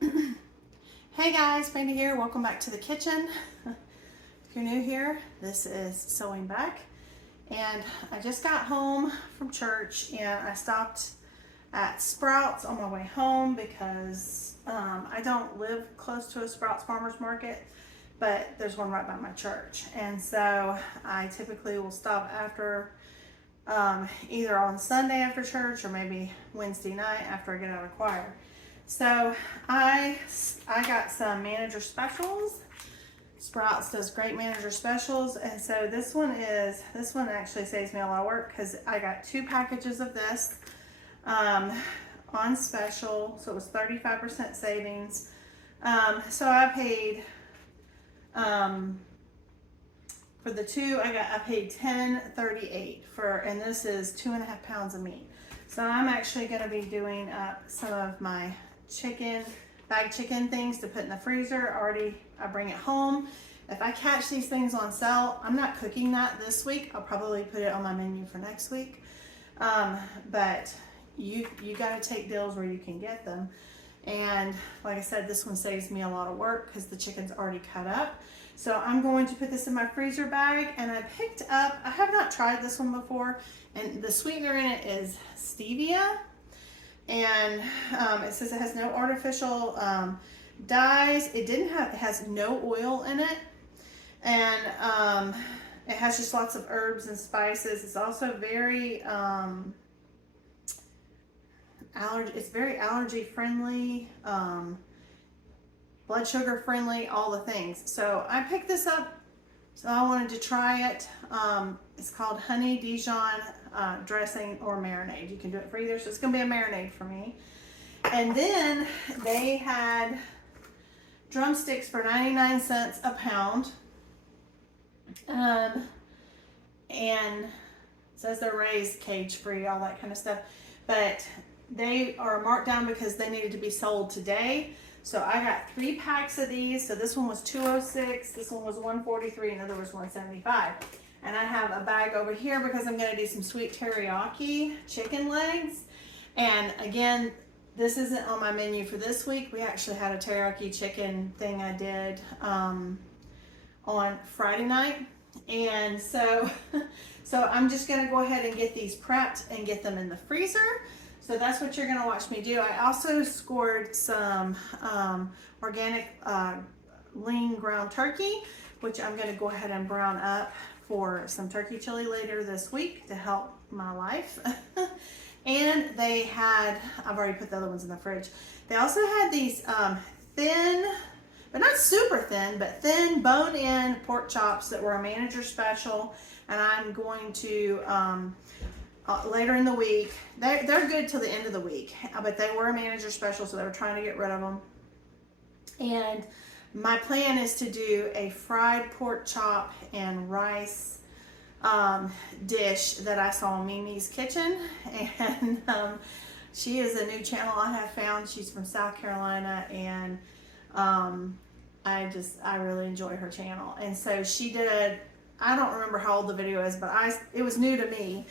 Hey guys, Brandy here. Welcome back to the kitchen. If you're new here, this is Sewing Back. And I just got home from church and I stopped at Sprouts on my way home because I don't live close to a Sprouts farmer's market, but there's one right by my church. And so I typically will stop after either on Sunday after church or maybe Wednesday night after I get out of choir. So I got some manager specials. Sprouts does great manager specials, and so this one actually saves me a lot of work because I got 2 packages of this on special, so it was 35% savings. So I paid for the 2 I paid $10.38 for, and this is 2.5 pounds of meat. So I'm actually going to be doing up some of my bagged chicken things to put in the freezer. I bring it home. If I catch these things on sale, I'm not cooking that this week. I'll probably put it on my menu for next week. But you got to take deals where you can get them. And like I said, this one saves me a lot of work because the chicken's already cut up. So I'm going to put this in my freezer bag, and I have not tried this one before, and the sweetener in it is stevia. And it says it has no artificial dyes. It has no oil in it, and it has just lots of herbs and spices. It's also very very allergy friendly, blood sugar friendly, all the things. So I picked this up, so I wanted to try it. It's called honey Dijon dressing or marinade. You can do it for either, so it's gonna be a marinade for me. And then they had drumsticks for 99 cents a pound. And it says they're raised cage free, all that kind of stuff. But they are marked down because they needed to be sold today. So I got 3 packs of these. So this one was $2.06, this one was $1.43, and the other was $1.75. And I have a bag over here because I'm gonna do some sweet teriyaki chicken legs. And again, this isn't on my menu for this week. We actually had a teriyaki chicken thing I did on Friday night. And so I'm just gonna go ahead and get these prepped and get them in the freezer. So that's what you're gonna watch me do. I also scored some organic lean ground turkey, which I'm gonna go ahead and brown up for some turkey chili later this week to help my life. And I've already put the other ones in the fridge. They also had these thin, but not super thin, but thin bone-in pork chops that were a manager special. And I'm going to, later in the week, they're good till the end of the week, but they were a manager special, so they were trying to get rid of them. And my plan is to do a fried pork chop and rice dish that I saw in Mimi's Kitchen. And she is a new channel I have found. She's from South Carolina, and I really enjoy her channel. And so she did, I don't remember how old the video is, but it was new to me.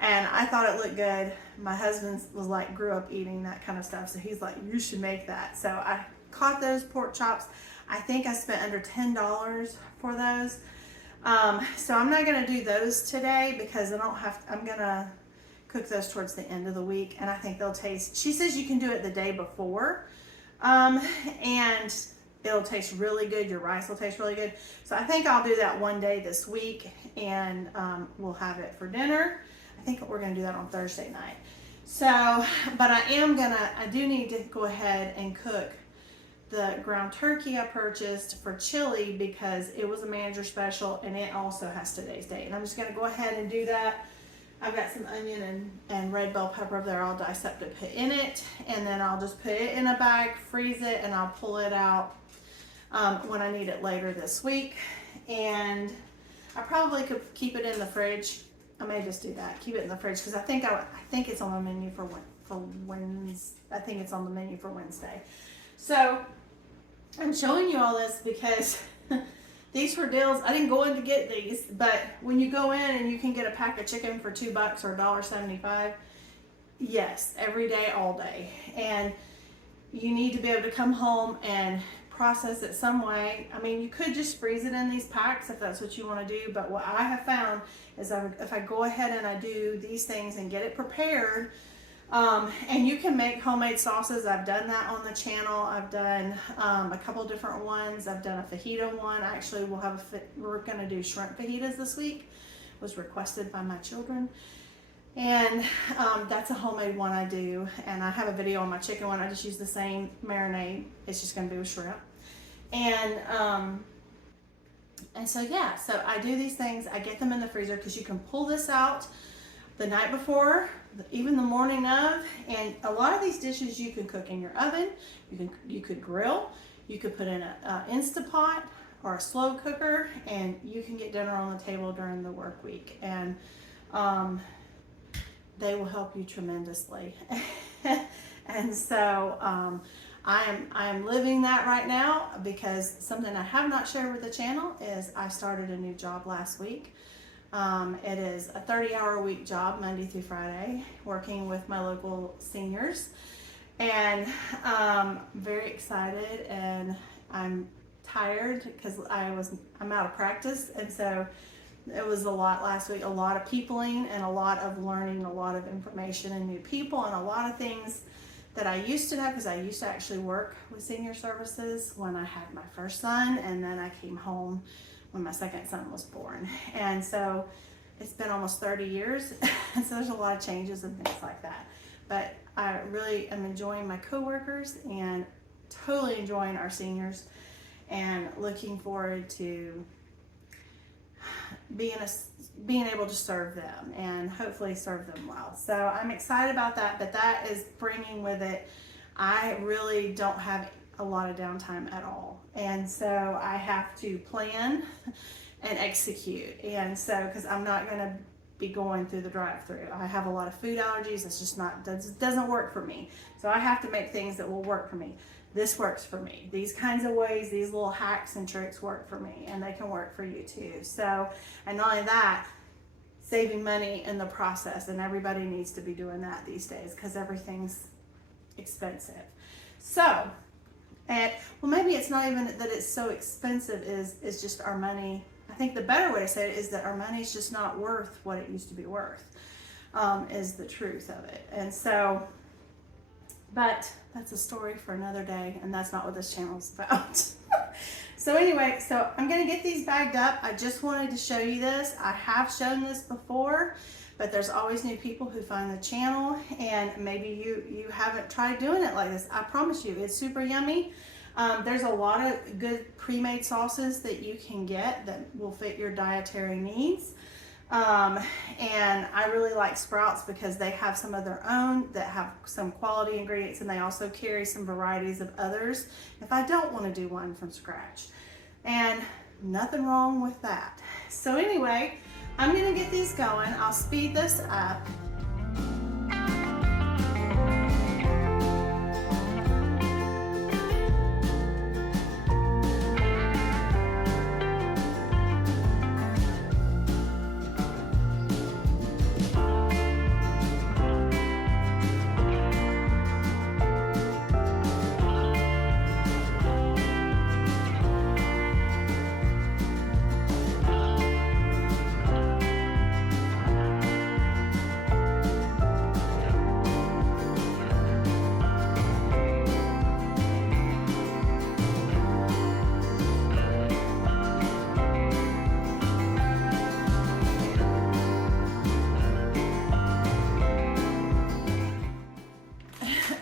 And I thought it looked good. My husband was like, grew up eating that kind of stuff, so he's like, you should make that. So I caught those pork chops. I think I spent under $10 for those. So I'm not gonna do those today because I'm gonna cook those towards the end of the week, and I think they'll taste, she says you can do it the day before, and it'll taste really good. Your rice will taste really good. So I think I'll do that one day this week, and we'll have it for dinner. I think we're gonna do that on Thursday night. So, but I do need to go ahead and cook the ground turkey I purchased for chili because it was a manager special, and it also has today's date. And I'm just gonna go ahead and do that. I've got some onion and red bell pepper there all diced up to put in it, and then I'll just put it in a bag, freeze it, and I'll pull it out when I need it later this week. And I probably could keep it in the fridge. I may just do that, keep it in the fridge, because I think it's on the menu for Wednesday. I think it's on the menu for Wednesday. So I'm showing you all this because these were deals. I didn't go in to get these, but when you go in and you can get a pack of chicken for $2 or $1.75, yes, every day, all day. And you need to be able to come home and process it some way. I mean, you could just freeze it in these packs if that's what you want to do, but what I have found is if I go ahead and I do these things and get it prepared, and you can make homemade sauces. I've done that on the channel. I've done a couple different ones. I've done a fajita one. Actually, we're going to do shrimp fajitas this week. It was requested by my children. And that's a homemade one I do. And I have a video on my chicken one. I just use the same marinade. It's just going to be with shrimp. And so yeah, so I do these things. I get them in the freezer because you can pull this out the night before, even the morning of, and a lot of these dishes you can cook in your oven. You could grill. You could put in a Instapot or a slow cooker, and you can get dinner on the table during the work week. And they will help you tremendously. And so I am living that right now, because something I have not shared with the channel is I started a new job last week. It is a 30-hour-a-week job, Monday through Friday, working with my local seniors. And very excited, and I'm tired because I'm out of practice, and so it was a lot last week, a lot of peopling and a lot of learning, a lot of information and new people, and a lot of things that I used to know, because I used to actually work with senior services when I had my first son, and then I came home when my second son was born. And so it's been almost 30 years, and so there's a lot of changes and things like that. But I really am enjoying my coworkers and totally enjoying our seniors, and looking forward to being able to serve them and hopefully serve them well. So I'm excited about that, but that is bringing with it, I really don't have a lot of downtime at all. And so I have to plan and execute. And so, because I'm not going to be going through the drive-through. I have a lot of food allergies. It's just doesn't work for me. So I have to make things that will work for me. This works for me. These kinds of ways, these little hacks and tricks work for me, and they can work for you too. So, and not only that, saving money in the process, and everybody needs to be doing that these days because everything's expensive. So, and well, maybe it's not even that it's so expensive, is just our money. I think the better way to say it is that our money's just not worth what it used to be worth, is the truth of it. And so, but that's a story for another day, and that's not what this channel is about. So anyway, so I'm gonna get these bagged up. I just wanted to show you this. I have shown this before, but there's always new people who find the channel, and maybe you haven't tried doing it like this. I promise you, it's super yummy. There's a lot of good pre-made sauces that you can get that will fit your dietary needs. And I really like Sprouts because they have some of their own that have some quality ingredients, and they also carry some varieties of others if I don't want to do one from scratch. And nothing wrong with that. So anyway, I'm going to get these going. I'll speed this up.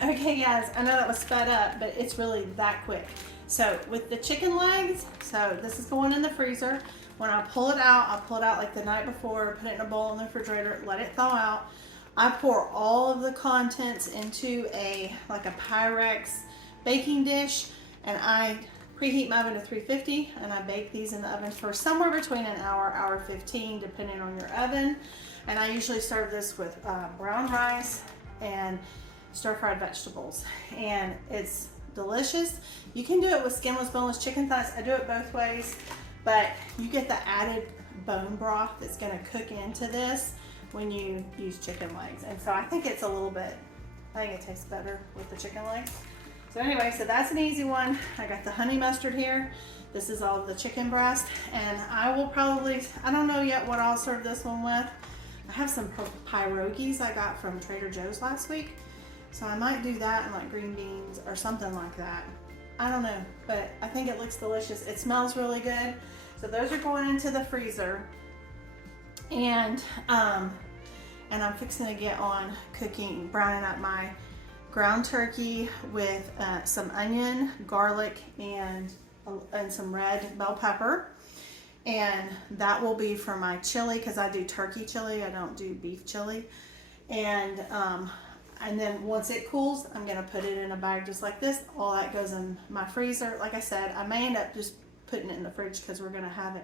Okay guys, I know that was sped up, but it's really that quick. So with the chicken legs, so this is going in the freezer. When I pull it out, I'll pull it out like the night before, put it in a bowl in the refrigerator, let it thaw out. I pour all of the contents into like a Pyrex baking dish, and I preheat my oven to 350, and I bake these in the oven for somewhere between an hour, hour 15, depending on your oven. And I usually serve this with brown rice and stir-fried vegetables, and it's delicious. You can do it with skinless, boneless chicken thighs. I do it both ways, but you get the added bone broth that's going to cook into this when you use chicken legs. And so I think it's a little bit, I think it tastes better with the chicken legs. So anyway, so that's an easy one. I got the honey mustard here. This is all of the chicken breast, and I will probably, I don't know yet what I'll serve this one with. I have some pierogies I got from Trader Joe's last week, so I might do that and like green beans or something like that. I don't know, but I think it looks delicious. It smells really good. So those are going into the freezer, and I'm fixing to get on cooking, browning up my ground turkey with some onion, garlic, and some red bell pepper. And that will be for my chili, because I do turkey chili, I don't do beef chili. And then once it cools, I'm gonna put it in a bag just like this. All that goes in my freezer. Like I said, I may end up just putting it in the fridge because we're gonna have it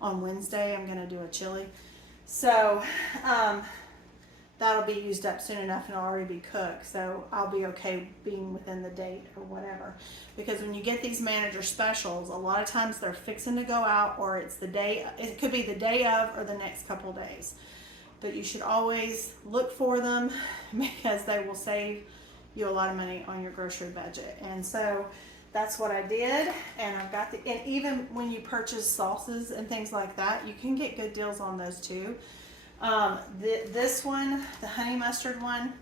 on Wednesday. I'm gonna do a chili. So that'll be used up soon enough and it'll already be cooked. So I'll be okay being within the date or whatever. Because when you get these manager specials, a lot of times they're fixing to go out, or it's the day, it could be the day of or the next couple days. But you should always look for them because they will save you a lot of money on your grocery budget. And so that's what I did. And I've got and even when you purchase sauces and things like that, you can get good deals on those too. This one, the honey mustard one,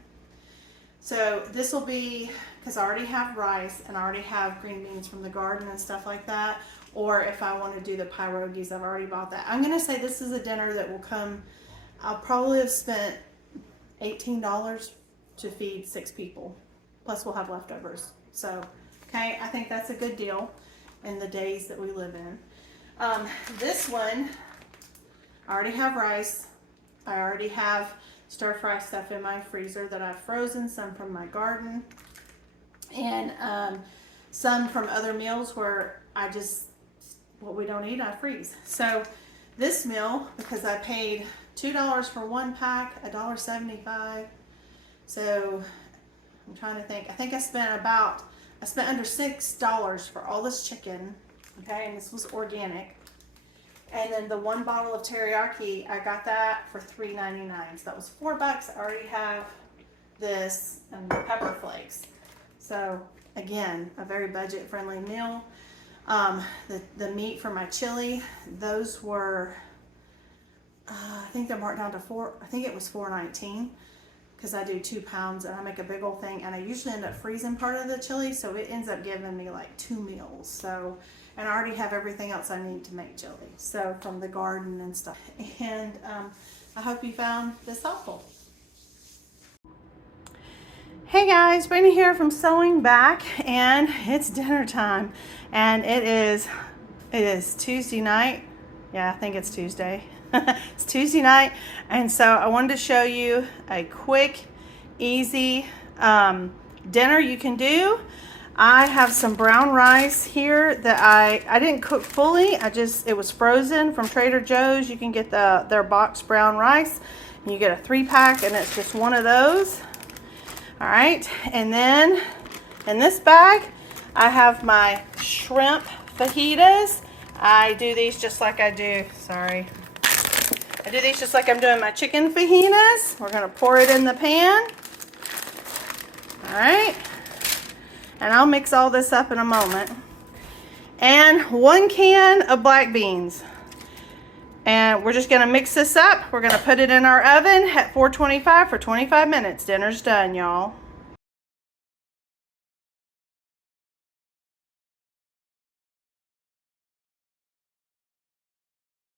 so this will be, because I already have rice and I already have green beans from the garden and stuff like that, or if I want to do the pierogies, I've already bought that. I'm going to say this is a dinner that will come, I'll probably have spent $18 to feed 6 people, plus we'll have leftovers. So, okay, I think that's a good deal in the days that we live in. This one, I already have rice. I already have stir fry stuff in my freezer that I've frozen, some from my garden, and some from other meals where I just, what we don't eat, I freeze. So this meal, because I paid $2 for one pack, $1.75. So I'm trying to think. I think I spent under $6 for all this chicken. Okay, and this was organic. And then the one bottle of teriyaki, I got that for $3.99. So that was $4. I already have this and the pepper flakes. So again, a very budget friendly meal. The meat for my chili, those were, I think they're marked down to I think it was $4.19, because I do 2 pounds and I make a big old thing, and I usually end up freezing part of the chili, so it ends up giving me like 2 meals. So, and I already have everything else I need to make chili, so from the garden and stuff. And I hope you found this helpful. Hey guys, Brittany here from Sewing Back, and it's dinner time, and it is Tuesday night. Yeah, I think it's Tuesday. It's Tuesday night, and so I wanted to show you a quick, easy dinner you can do. I have some brown rice here that I didn't cook fully. It was frozen from Trader Joe's. You can get their boxed brown rice, and you get a 3-pack, and it's just one of those. All right, and then in this bag, I have my shrimp fajitas. I do these just like I do these just like I'm doing my chicken fajitas. We're gonna pour it in the pan. All right. And I'll mix all this up in a moment. And 1 can of black beans. And we're just gonna mix this up. We're gonna put it in our oven at 425 for 25 minutes. Dinner's done, y'all.